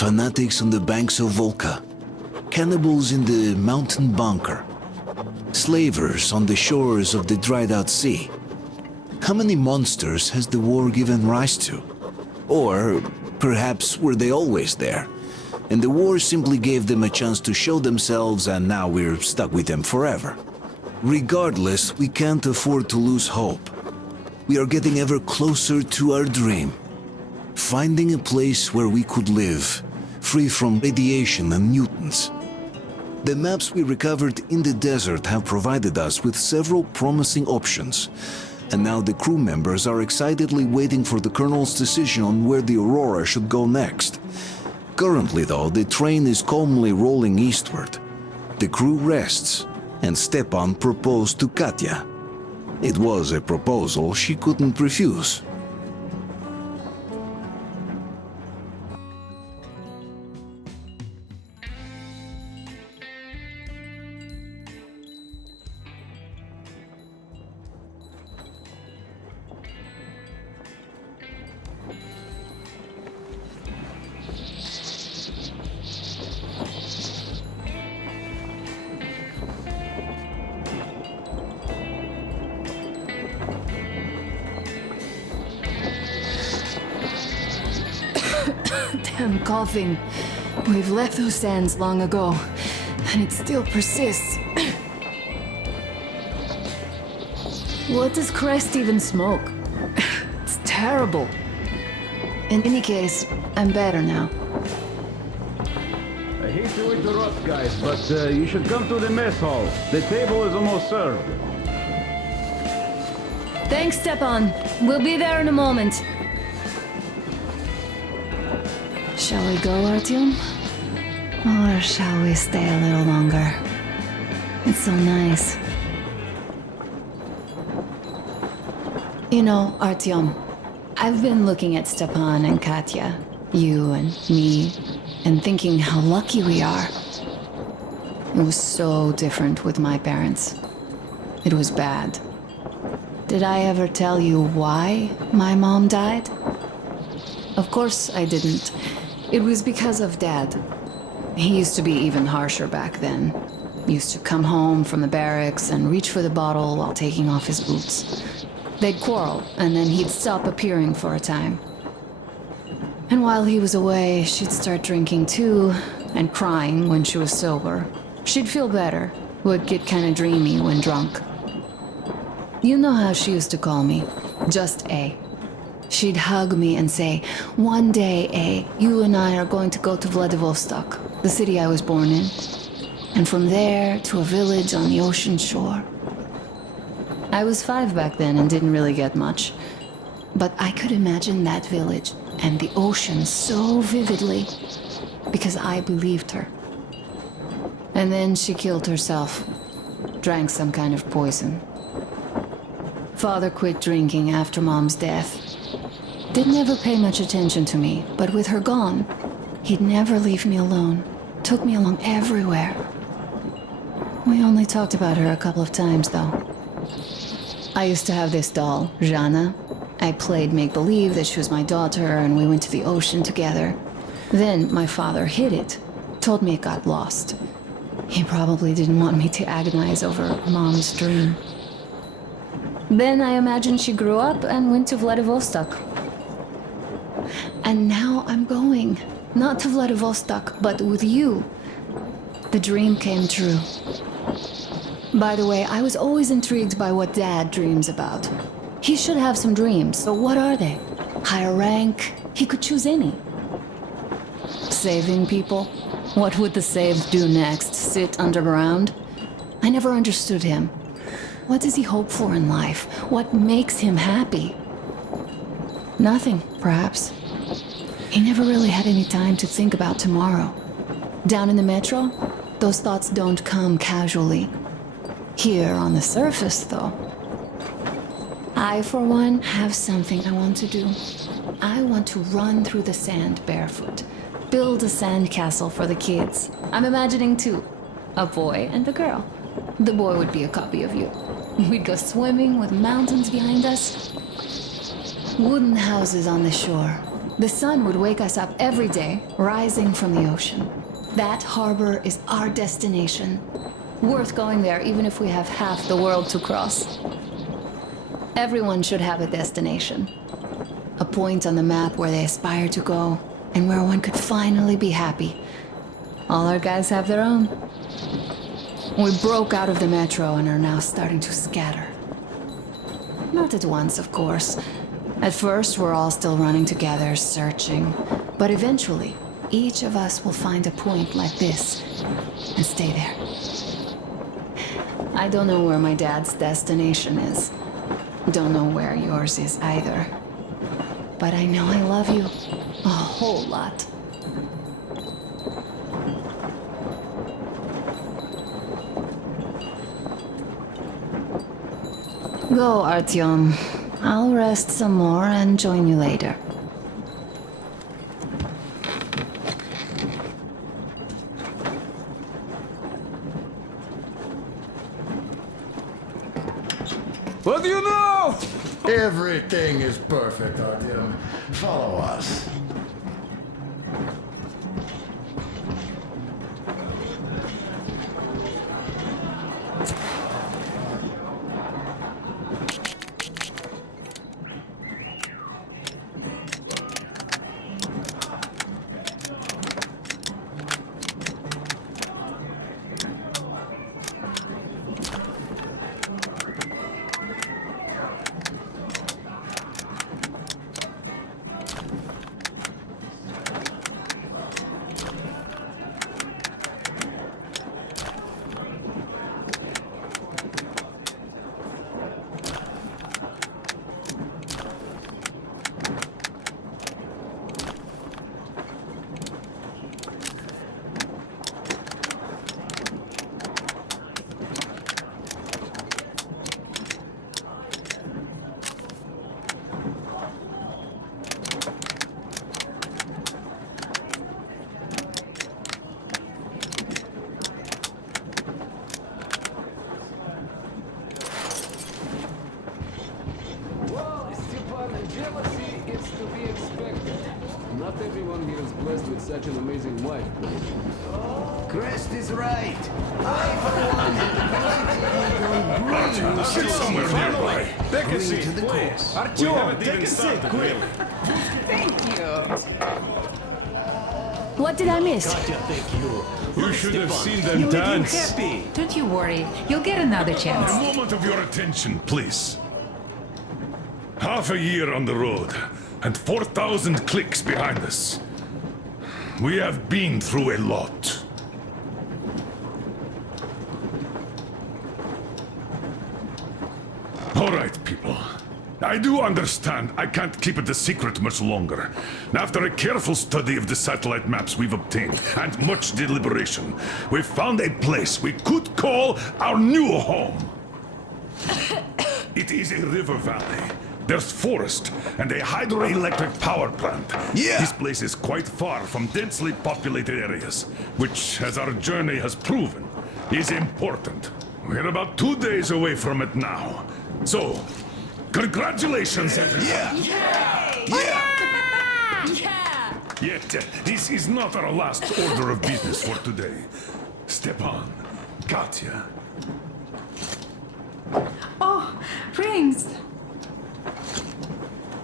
Fanatics on the banks of Volca, cannibals in the mountain bunker, slavers on the shores of the dried-out sea. How many monsters has the war given rise to? Or perhaps were they always there, and the war simply gave them a chance to show themselves and now we're stuck with them forever? Regardless, we can't afford to lose hope. We are getting ever closer to our dream. Finding a place where we could live, free from radiation and mutants. The maps we recovered in the desert have provided us with several promising options, and now the crew members are excitedly waiting for the Colonel's decision on where the Aurora should go next. Currently, though, the train is calmly rolling eastward. The crew rests, and Stepan proposed to Katya. It was a proposal she couldn't refuse. Damn coughing. We've left those sands long ago, and it still persists. What does Crest even smoke? It's terrible. In any case, I'm better now. I hate to interrupt, guys, but you should come to the mess hall. The table is almost served. Thanks, Stepan. We'll be there in a moment. Shall we go, Artyom? Or shall we stay a little longer? It's so nice. You know, Artyom, I've been looking at Stepan and Katya, you and me, and thinking how lucky we are. It was so different with my parents. It was bad. Did I ever tell you why my mom died? Of course I didn't. It was because of Dad. He used to be even harsher back then. He used to come home from the barracks and reach for the bottle while taking off his boots. They'd quarrel, and then he'd stop appearing for a time. And while he was away, she'd start drinking too, and crying when she was sober. She'd feel better, would get kinda dreamy when drunk. You know how she used to call me? Just A. She'd hug me and say, "One day, A, you and I are going to go to Vladivostok, the city I was born in. And from there to a village on the ocean shore." I was 5 back then and didn't really get much. But I could imagine that village and the ocean so vividly because I believed her. And then she killed herself, drank some kind of poison. Father quit drinking after Mom's death. Didn't ever pay much attention to me, but with her gone, he'd never leave me alone. Took me along everywhere. We only talked about her a couple of times, though. I used to have this doll, Jana. I played make-believe that she was my daughter, and we went to the ocean together. Then my father hid it, told me it got lost. He probably didn't want me to agonize over Mom's dream. Then I imagine she grew up and went to Vladivostok. And now I'm going. Not to Vladivostok, but with you. The dream came true. By the way, I was always intrigued by what Dad dreams about. He should have some dreams, so what are they? Higher rank? He could choose any. Saving people? What would the saved do next? Sit underground? I never understood him. What does he hope for in life? What makes him happy? Nothing, perhaps. He never really had any time to think about tomorrow. Down in the metro, those thoughts don't come casually. Here on the surface, though. I, for one, have something I want to do. I want to run through the sand barefoot. Build a sandcastle for the kids. I'm imagining two. A boy and a girl. The boy would be a copy of you. We'd go swimming with mountains behind us. Wooden houses on the shore. The sun would wake us up every day, rising from the ocean. That harbor is our destination. Worth going there even if we have half the world to cross. Everyone should have a destination. A point on the map where they aspire to go, and where one could finally be happy. All our guys have their own. We broke out of the metro and are now starting to scatter. Not at once, of course. At first, we're all still running together, searching. But eventually, each of us will find a point like this and stay there. I don't know where my dad's destination is. Don't know where yours is either. But I know I love you a whole lot. Go, Artyom. I'll rest some more and join you later. What do you know? Everything is perfect, Artyom. Follow us. Jealousy is to be expected. Not everyone here is blessed with such an amazing wife. Crest is right. I, for one, positively don't Sit somewhere nearby. Take a seat, to the please. Artyom, take a seat, quick. What did I miss? You should have seen them You make him dance. happy. Don't you worry. You'll get another A chance. moment of your attention, please. Half a year on the road, and 4,000 clicks behind us. We have been through a lot. All right, people. I do understand I can't keep it a secret much longer. After a careful study of the satellite maps we've obtained, and much deliberation, we've found a place we could call our new home. It is a river valley. There's forest and a hydroelectric power plant. Yeah. This place is quite far from densely populated areas, which, as our journey has proven, is important. We're about 2 days away from it now. So, congratulations, everyone. Yet, this is not our last order of business for today. Stepan, Katya, Oh, rings.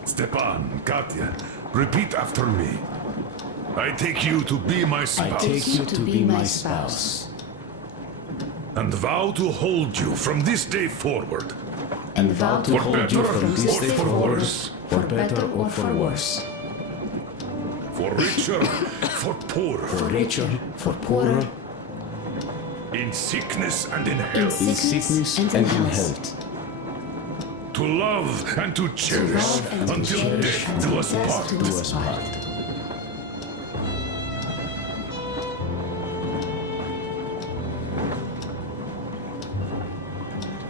Stepan, Katya, repeat after me. I take you to be my spouse. you to be my spouse. And vow to hold you from this day forward. And vow to For hold better you from or this day for forward, worse. for better or for worse, For richer, for poorer. for richer, for poorer, In sickness and in health. in sickness and in health, To love and to cherish until death do us part. to us part.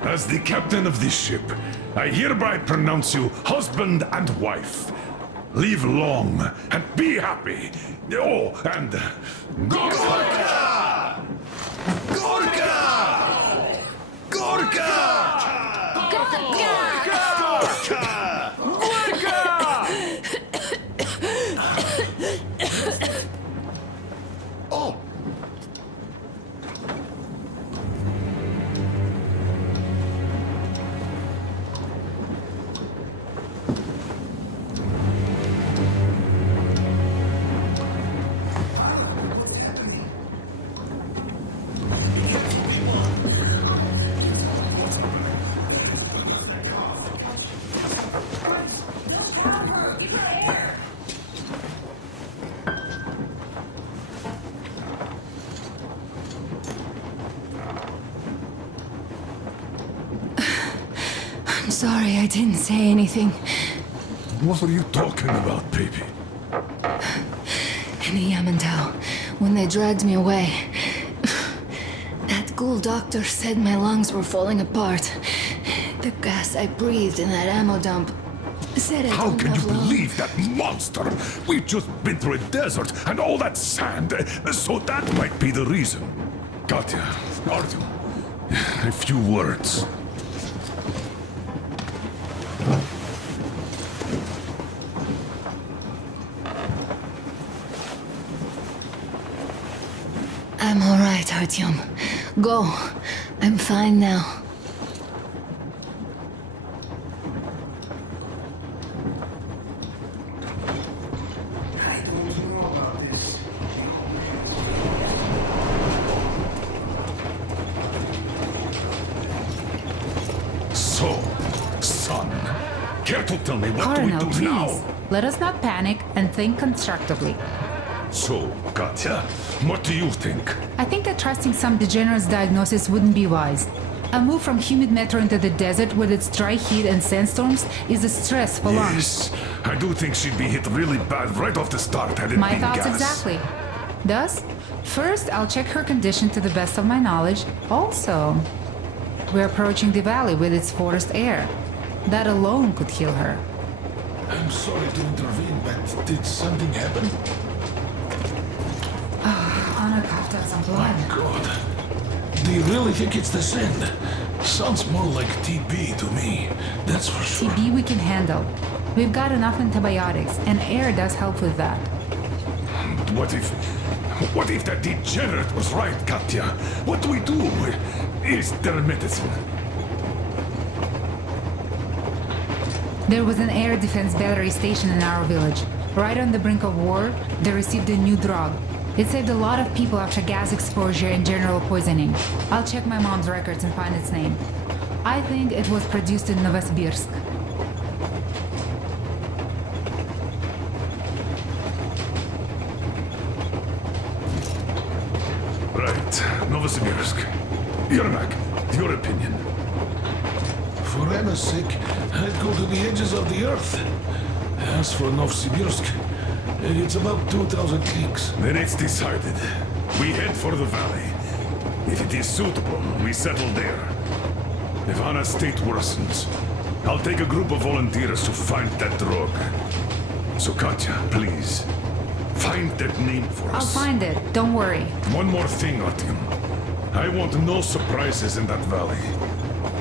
As the captain of this ship, I hereby pronounce you husband and wife. Live long and be happy. Oh, and Gorka! Gorka! Gorka! I'm sorry I didn't say anything. What are you talking about, baby? In the Yamantau, when they dragged me away, that ghoul doctor said my lungs were falling apart. The gas I breathed in that ammo dump said I How don't can you have long. believe that monster? We've just been through a desert and all that sand, so that might be the reason. Katya, Artyom, a few words. I'm all right, Artyom. Go. I'm fine now. I don't know about this. So, son, care to tell me what Colonel, do we do please. now? Let us not panic and think constructively. So, Katya, what do you think? I think that trusting some degenerate's diagnosis wouldn't be wise. A move from humid metro into the desert with its dry heat and sandstorms is a stress for lungs. Yes, I do think she'd be hit really bad right off the start had it My been thoughts gas. exactly. Thus, first I'll check her condition to the best of my knowledge. Also, we're approaching the valley with its forest air. That alone could heal her. I'm sorry to intervene, but did something happen? Anna coughed out some blood. God. Do you really think it's the sand? Sounds more like TB to me, that's for sure. TB we can handle. We've got enough antibiotics, and air does help with that. What if that degenerate was right, Katya? What do we do? Is there medicine? There was an air defense battery station in our village. Right on the brink of war, they received a new drug. It saved a lot of people after gas exposure and general poisoning. I'll check my mom's records and find its name. I think it was produced in Novosibirsk. Right, Novosibirsk. Yermak, your opinion. For Anna's sake, I'd go to the edges of the earth. As for Novosibirsk, it's about 2,000 leagues. Then it's decided. We head for the valley. If it is suitable, we settle there. If Anna's state worsens, I'll take a group of volunteers to find that drug. So Katya, please, find that name for I'll us. find it, don't worry. One more thing, Artyom. I want no surprises in that valley.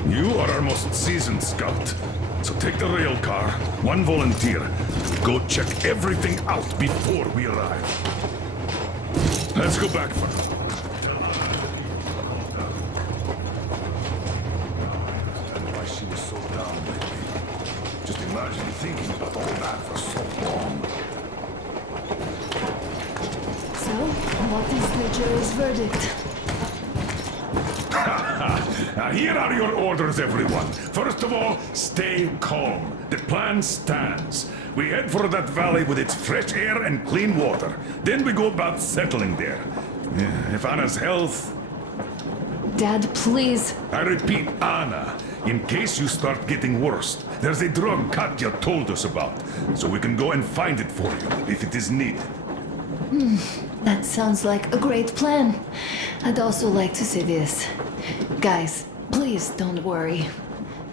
You are our most seasoned scout. So take the rail car, one volunteer. Go check everything out before we arrive. Let's go back for now. Why she was so down lately. Just imagine thinking about all that for so long. So, what is the jury's verdict? Now here are your orders, everyone. First of all, stay calm. The plan stands. We head for that valley with its fresh air and clean water. Then we go about settling there. If Anna's health... Dad, please. I repeat, Anna, in case you start getting worse, there's a drug Katya told us about. So we can go and find it for you, if it is needed. That sounds like a great plan. I'd also like to say this. Guys, please don't worry.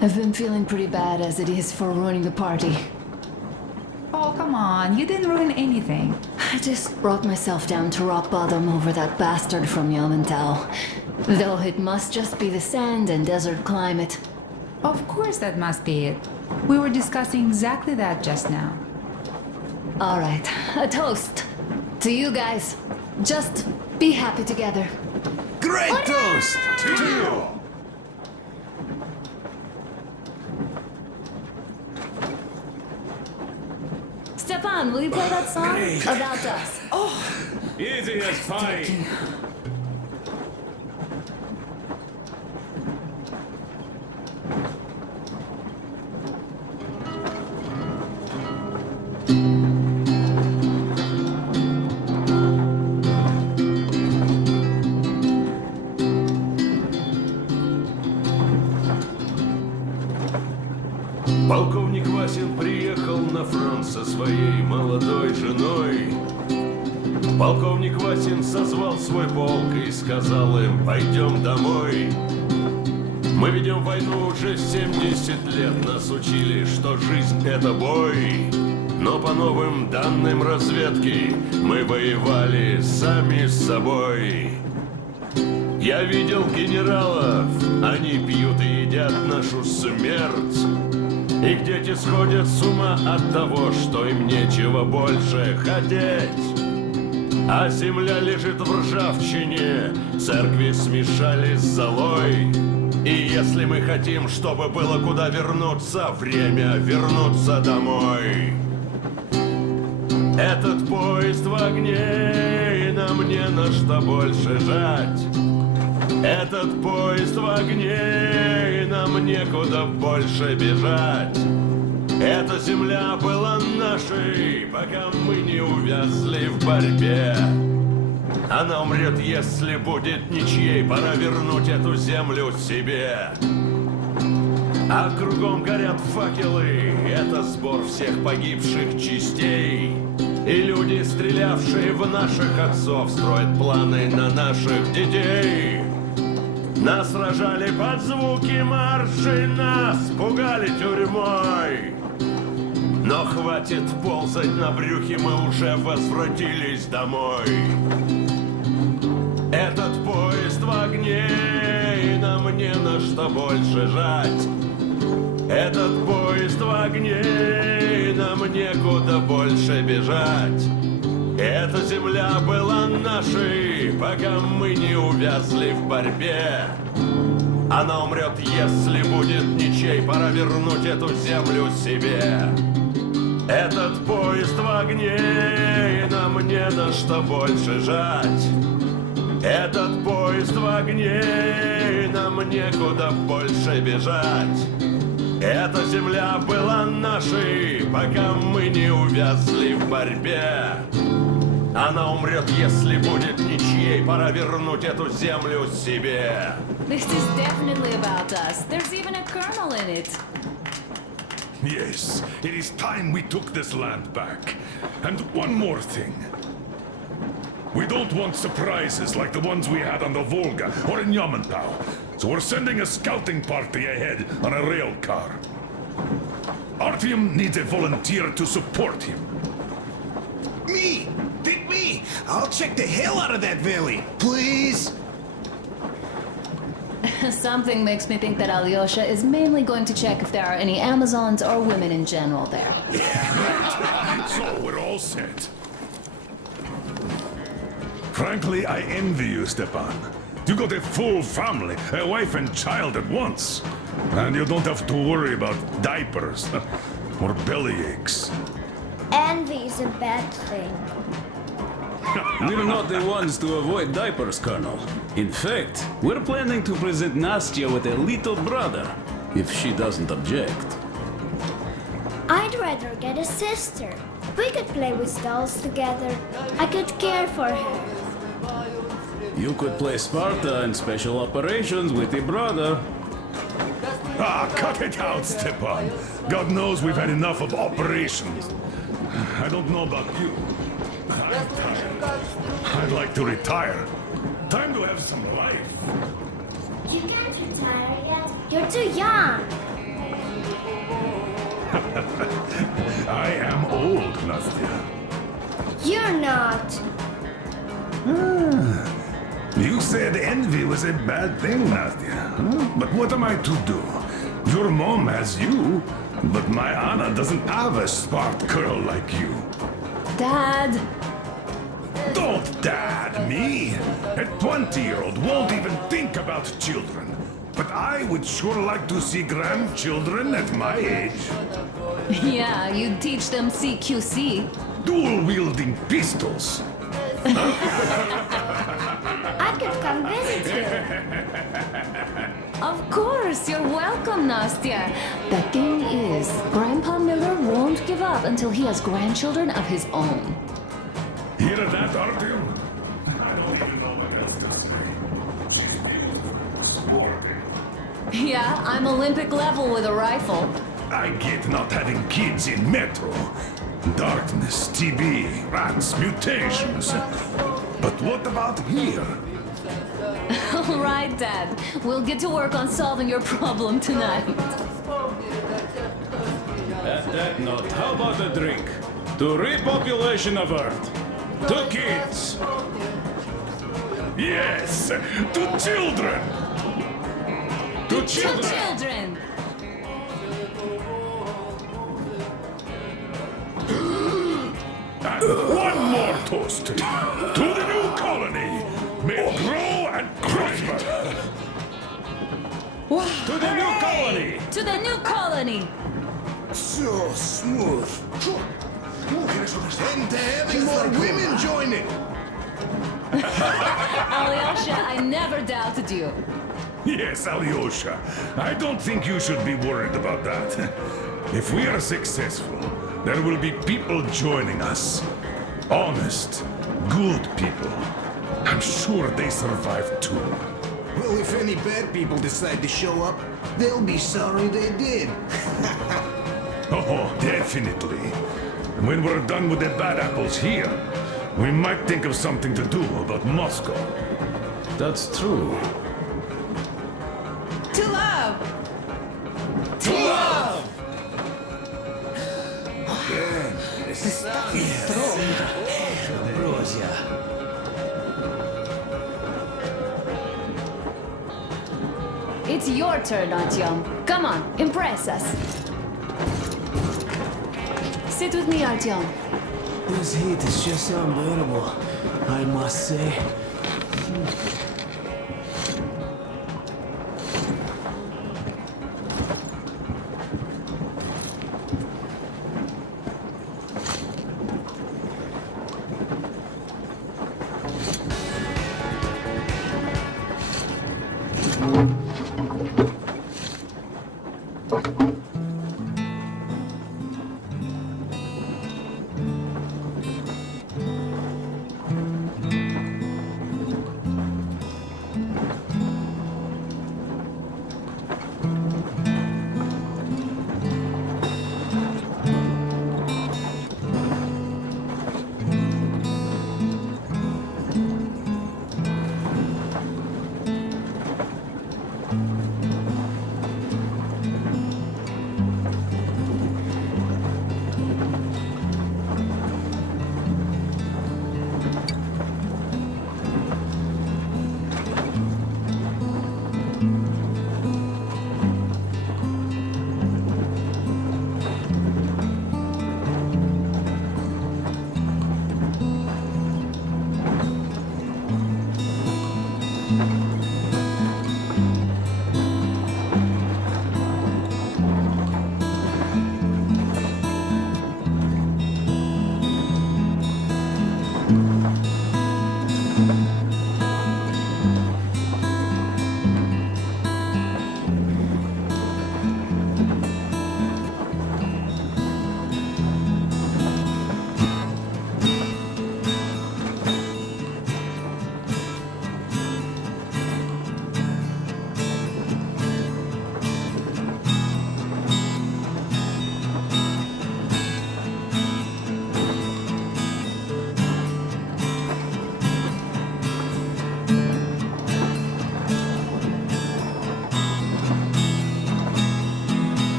I've been feeling pretty bad as it is for ruining the party. Oh, come on, you didn't ruin anything. I just brought myself down to rock bottom over that bastard from Yamantau. Though it must just be the sand and desert climate. Of course that must be it. We were discussing exactly that just now. All right, a toast. To you guys. Just be happy together. Great toast to you! Stefan, will you play that song? About us. Easy as pie. Полковник Васин созвал свой полк и сказал им: пойдем домой. Мы ведем войну уже 70 лет, нас учили, что жизнь это бой. Но по новым данным разведки мы воевали сами с собой. Я видел генералов, они пьют и едят нашу смерть. Их дети сходят с ума от того, что им нечего больше хотеть. А земля лежит в ржавчине, церкви смешали с золой. И если мы хотим, чтобы было куда вернуться, время вернуться домой. Этот поезд в огне, и нам не на что больше жать. Этот поезд в огне, и нам некуда больше бежать. Эта земля была нашей, пока мы не увязли в борьбе. Она умрет, если будет ничьей, пора вернуть эту землю себе. А кругом горят факелы, это сбор всех погибших частей. И люди, стрелявшие в наших отцов, строят планы на наших детей. Нас сражали под звуки маршей, нас пугали тюрьмой. Но хватит ползать на брюхе, мы уже возвратились домой. Этот поезд в огне, и нам не на что больше жать. Этот поезд в огне, и нам некуда больше бежать. Эта земля была нашей, пока мы не увязли в борьбе. Она умрет, если будет ничей, пора вернуть эту землю себе. Этот поезд в огне, и нам не на что больше жать. Этот поезд в огне, и нам некуда больше бежать. Эта земля была нашей, пока мы не увязли в борьбе. Она умрет, если будет ничьей, пора вернуть эту землю себе. This is definitely about us. There's even a colonel in it. Yes, it is time we took this land back. And one more thing. We don't want surprises like the ones we had on the Volga or in Yamantau. So we're sending a scouting party ahead on a rail car. Artyom needs a volunteer to support him. Me! Pick me! I'll check the hell out of that valley. Please? Something makes me think that Alyosha is mainly going to check if there are any Amazons or women in general there. So we're all set. Frankly, I envy you, Stepan. You got a full family, a wife and child at once. And you don't have to worry about diapers or belly aches. Envy is a bad thing. We're not the ones to avoid diapers, Colonel. In fact, we're planning to present Nastya with a little brother, if she doesn't object. I'd rather get a sister. We could play with dolls together. I could care for her. You could play Sparta and special operations with your brother. Ah, cut it out, Stepan. God knows we've had enough of operations. I don't know about you. I'm tired. I'd like to retire. Time to have some life. You can't retire yet. You're too young. I am old, Nastya. You're not. You said envy was a bad thing, Nastya. But what am I to do? Your mom has you, but my Anna doesn't have a smart girl like you. Dad! Don't dad me! A 20-year-old won't even think about children. But I would sure like to see grandchildren at my age. Yeah, you'd teach them CQC. Dual-wielding pistols. I could come visit you. Of course, you're welcome, Nastya. The thing is, Grandpa Miller won't give up until he has grandchildren of his own. Hear that, Artyom? I don't even know what else to say. She's beautiful, sporty. Yeah, I'm Olympic level with a rifle. I get not having kids in Metro. Darkness, TB, rats, mutations. But what about here? All right, Dad. We'll get to work on solving your problem tonight. At that note, how about a drink? To repopulation of Earth. To kids. Yes, to children. To To children. children. And one more toast. To the new colony. May it grow and prosper. To the new colony. To the new colony. So smooth. And having more women joining. Alyosha, I never doubted you. Yes, Alyosha. I don't think you should be worried about that. If we are successful, there will be people joining us. Honest, good people. I'm sure they survive too. Well, if any bad people decide to show up, they'll be sorry they did. Oh, definitely. When we're done with the bad apples here, we might think of something to do about Moscow. That's true. To love. To love! It's your turn, Artyom. Come on, impress us. Sit with me, Artyom. This heat is just unbearable, I must say.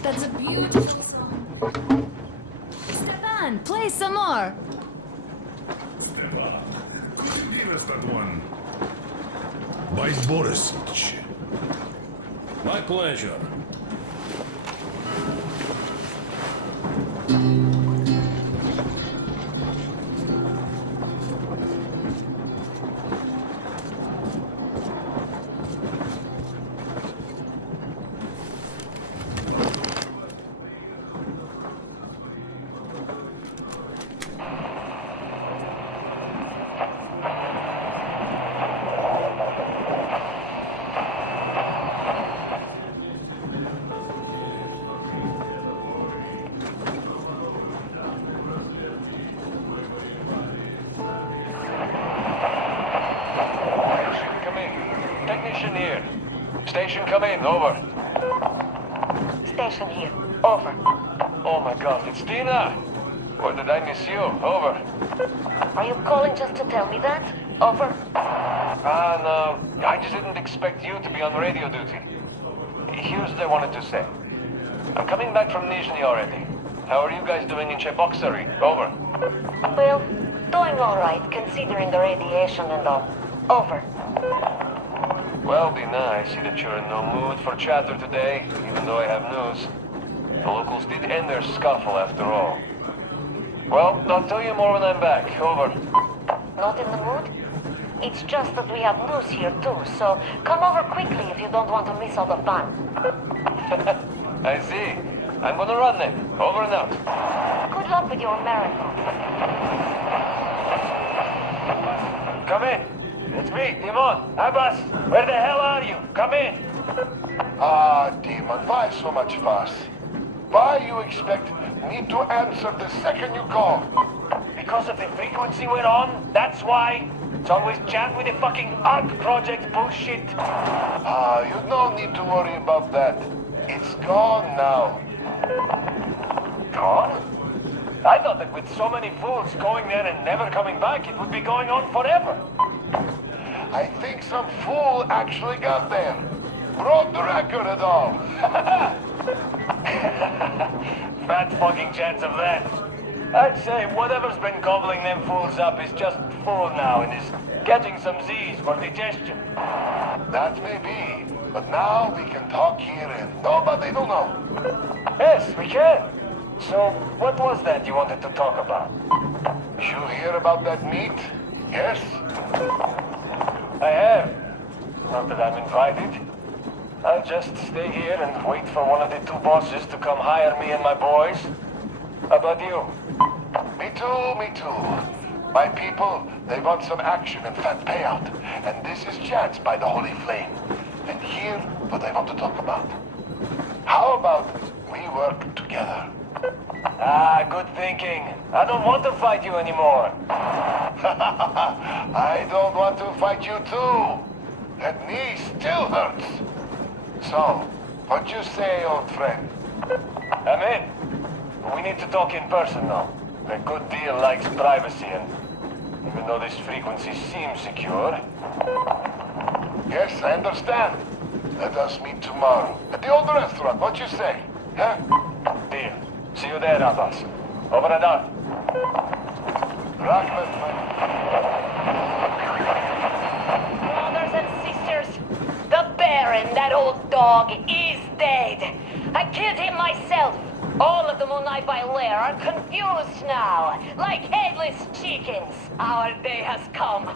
That's a beautiful song. Stepan, play some more. Stepan, give us that one. By Borisich. My pleasure. Technician here. Station come in, over. Station here. Over. Oh my god, it's Tina! Or did I miss you? Over. Are you calling just to tell me that? Over. No. I just didn't expect you to be on radio duty. Here's what I wanted to say. I'm coming back from Nizhny already. How are you guys doing in Cheboksary? Over. Well, doing all right, considering the radiation and all. Over. Well, Dina, I see that you're in no mood for chatter today, even though I have news. The locals did end their scuffle after all. Well, I'll tell you more when I'm back. Over. Not in the mood? It's just that we have news here too, so come over quickly if you don't want to miss all the fun. I see. I'm gonna run then. Over and out. Good luck with your marathon. Come in. It's me, Timon. Abbas, where the hell are you? Come in. Demon, why so much fuss? Why you expect me to answer the second you call? Because of the frequency we're on? That's why? It's always jammed with the fucking ARC project bullshit. You don't need to worry about that. It's gone now. Gone? I thought that with so many fools going there and never coming back, it would be going on forever. I think some fool actually got there. Broke the record and all. Fat fucking chance of that. I'd say whatever's been gobbling them fools up is just full now and is getting some Z's for digestion. That may be, but now we can talk here and nobody will know. Yes, we can. So, what was that you wanted to talk about? You hear about that meet? Yes? I have. Not that I'm invited. I'll just stay here and wait for one of the two bosses to come hire me and my boys. How about you? Me too, me too. My people, they want some action and fat payout. And this is chance by the Holy Flame. And here, what I want to talk about. How about we work together? Good thinking. I don't want to fight you anymore. I don't want to fight you too. That knee still hurts. So, what you say, old friend? I'm in. We need to talk in person now. A good deal likes privacy, and even though this frequency seems secure... Yes, I understand. Let us meet tomorrow. At the old restaurant, what you say? Huh? Deal. See you there, Abbas. Over and out. Rockman, Brothers and sisters, the Baron, that old dog, is dead. I killed him myself. All of the Munai-Bai lair are confused now, like headless chickens. Our day has come.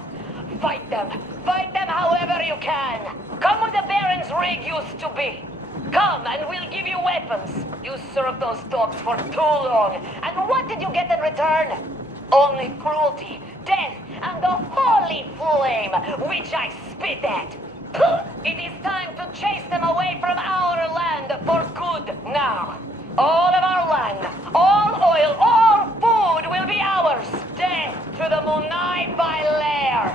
Fight them however you can. Come where the Baron's rig used to be. Come and we'll give you weapons. You served those dogs for too long. And what did you get in return? Only cruelty, death, and the holy flame, which I spit at. It is time to chase them away from our land for good now. All of our land, all oil, all food will be ours. Death to the Munai-Bai lair.